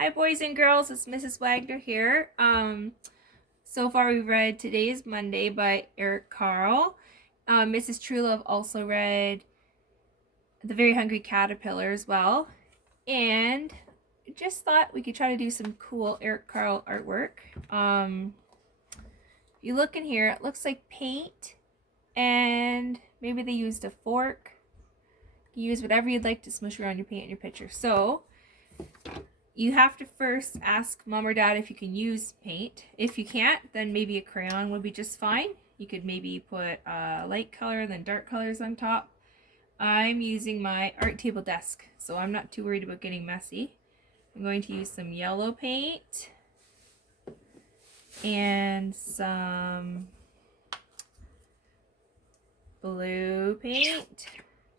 Hi boys and girls, it's Mrs. Wagner here. So far we've read Today is Monday by Eric Carle. Mrs. Truelove also read The Very Hungry Caterpillar as well. And just thought we could try to do some cool Eric Carle artwork. If you look in here, it looks like paint and maybe they used a fork. You use whatever you'd like to smush around your paint in your picture. So you have to first ask mom or dad if you can use paint. If you can't, then maybe a crayon would be just fine. You could maybe put light color and then dark colors on top. I'm using my art table desk, so I'm not too worried about getting messy. I'm going to use some yellow paint and some blue paint.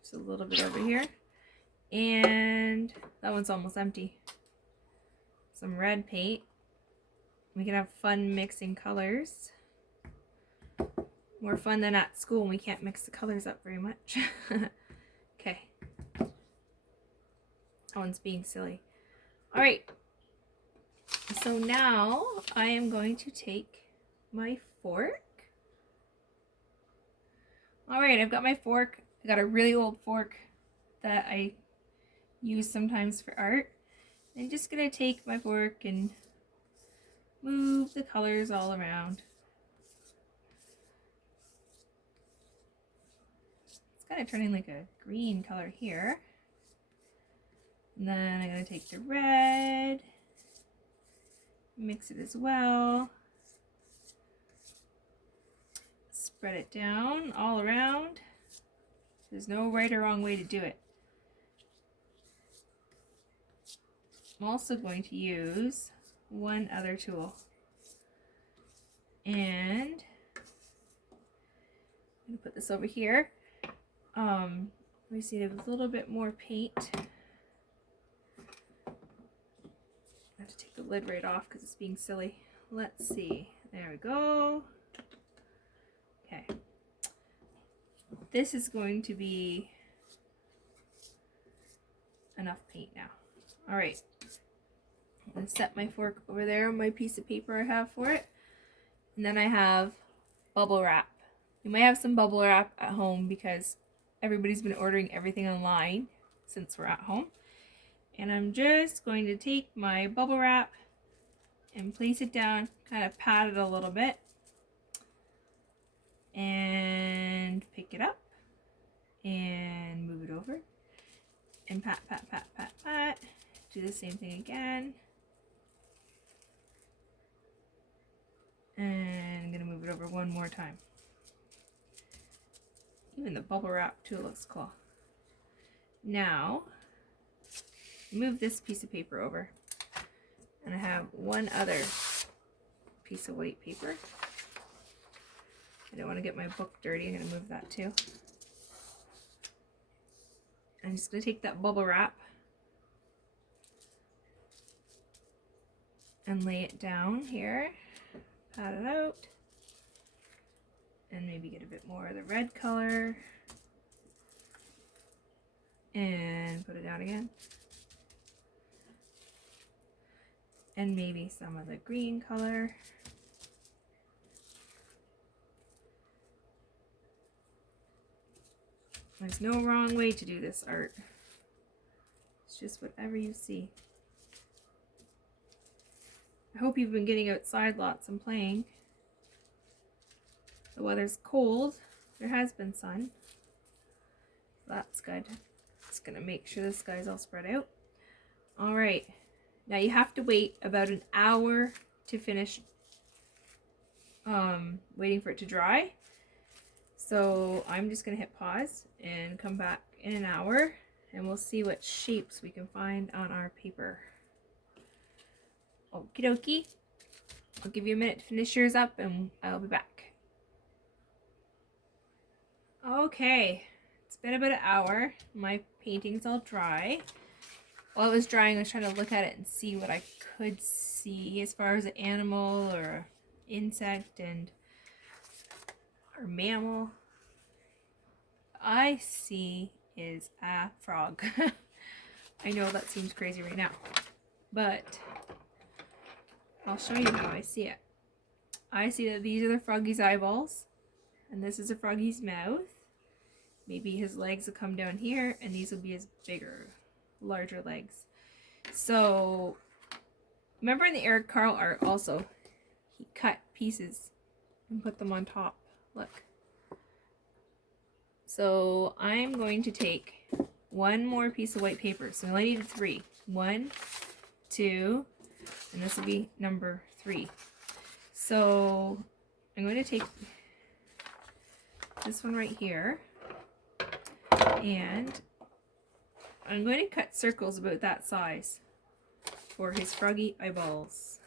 Just a little bit over here. And that one's almost empty. Some red paint. We can have fun mixing colors. More fun than at school when we can't mix the colors up very much. Okay. That one's being silly. Alright. So now I am going to take my fork. Alright, I've got my fork. I got a really old fork that I use sometimes for art. I'm just going to take my fork and move the colors all around. It's kind of turning like a green color here. And then I'm going to take the red, mix it as well. Spread it down all around. There's no right or wrong way to do it. I'm also going to use one other tool. And I'm going to put this over here. We just need a little bit more paint. I have to take the lid right off because it's being silly. Let's see. There we go. Okay. This is going to be enough paint now. Alright. I'm going to set my fork over there on my piece of paper I have for it. And then I have bubble wrap. You might have some bubble wrap at home because everybody's been ordering everything online since we're at home. And I'm just going to take my bubble wrap and place it down, kind of pat it a little bit. And pick it up and move it over. And pat, pat, pat, pat, pat. Do the same thing again. And I'm going to move it over one more time. Even the bubble wrap tool looks cool. Now, move this piece of paper over. And I have one other piece of white paper. I don't want to get my book dirty. I'm going to move that too. I'm just going to take that bubble wrap and lay it down here. Pat it out. And maybe get a bit more of the red color. And put it down again. And maybe some of the green color. There's no wrong way to do this art. It's just whatever you see. I hope you've been getting outside lots and playing. The weather's cold. There has been sun. That's good. Just gonna make sure this guy's all spread out. Alright. Now you have to wait about an hour to finish waiting for it to dry. So I'm just going to hit pause and come back in an hour and we'll see what shapes we can find on our paper. Okie dokie. I'll give you a minute to finish yours up and I'll be back. Okay, it's been about an hour. My painting's all dry. While it was drying, I was trying to look at it and see what I could see as far as an animal or an insect or mammal. I see is a frog. I know that seems crazy right now, but I'll show you how I see it. I see that these are the froggy's eyeballs, and this is a froggy's mouth. Maybe his legs will come down here, and these will be his bigger, larger legs. So, remember in the Eric Carle art also, he cut pieces and put them on top. Look. So, I'm going to take one more piece of white paper. So, I only needed 3. 1, 2, and this will be number 3. So, I'm going to take this one right here, and I'm going to cut circles about that size for his froggy eyeballs.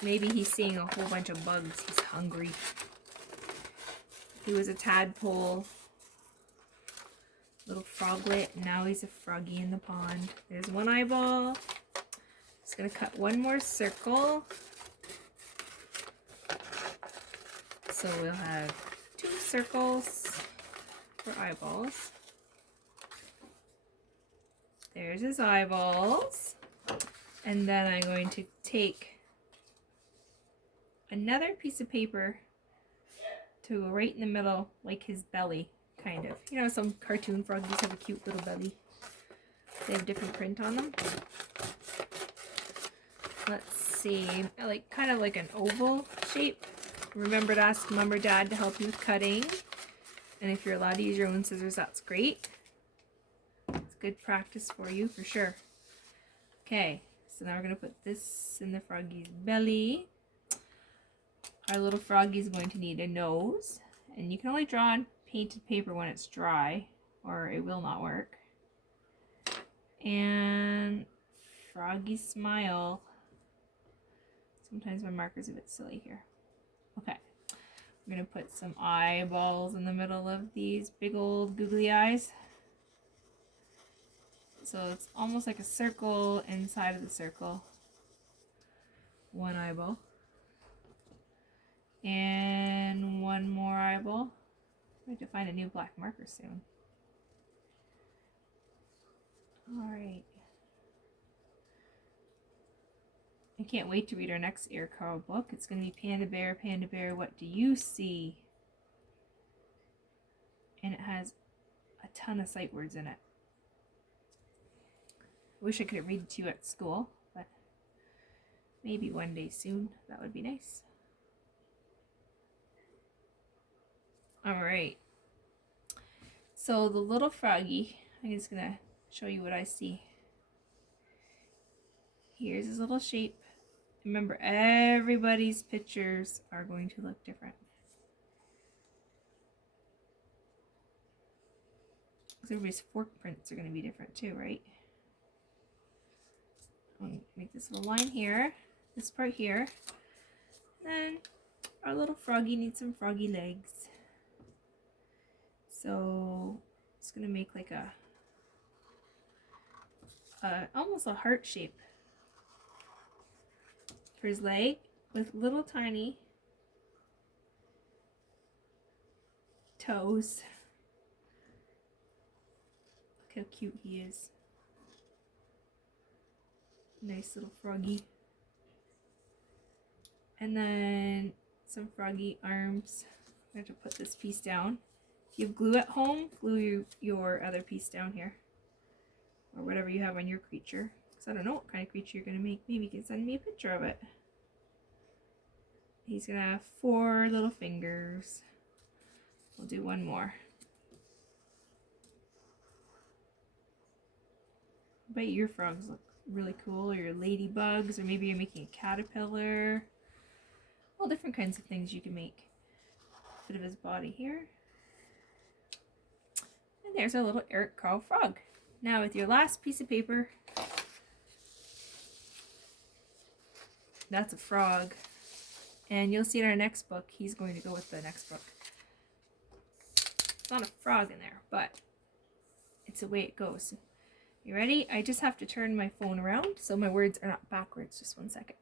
Maybe he's seeing a whole bunch of bugs. He's hungry. He was a tadpole, little froglet. Now he's a froggy in the pond. There's one eyeball. Just gonna cut one more circle. So we'll have 2 circles for eyeballs. There's his eyeballs. And then I'm going to take another piece of paper to go right in the middle, like his belly, kind of. You know, some cartoon froggies have a cute little belly. They have different print on them. Let's see, kind of like an oval shape. Remember to ask Mom or Dad to help you with cutting. And if you're allowed to use your own scissors, that's great. It's good practice for you, for sure. Okay, so now we're going to put this in the froggy's belly. Our little froggy is going to need a nose. And you can only draw on painted paper when it's dry, or it will not work. And froggy smile. Sometimes my marker's a bit silly here. Okay, I'm going to put some eyeballs in the middle of these big old googly eyes. So it's almost like a circle inside of the circle. One eyeball. And one more eyeball. I have to find a new black marker soon. Alright. I can't wait to read our next Eric Carle book. It's going to be Panda Bear, What Do You See? And it has a ton of sight words in it. I wish I could read it to you at school, but maybe one day soon. That would be nice. Alright. So the little froggy, I'm just going to show you what I see. Here's his little shape. Remember, everybody's pictures are going to look different. Because everybody's fork prints are going to be different too, right? I'm going to make this little line here, this part here. And then our little froggy needs some froggy legs. So it's going to make like almost a heart shape for his leg with little tiny toes. Look how cute he is. Nice little froggy. And then some froggy arms. I have to put this piece down. If you have glue at home, glue your other piece down here. Or whatever you have on your creature. Because I don't know what kind of creature you're going to make. Maybe you can send me a picture of it. He's going to have 4 little fingers. We'll do one more. I bet your frogs look really cool. Or your ladybugs. Or maybe you're making a caterpillar. All different kinds of things you can make. Bit of his body here. And there's our little Eric Carle frog. Now with your last piece of paper, that's a frog. And you'll see in our next book, he's going to go with the next book. It's not a frog in there, but it's the way it goes. You ready? I just have to turn my phone around so my words are not backwards. Just one second.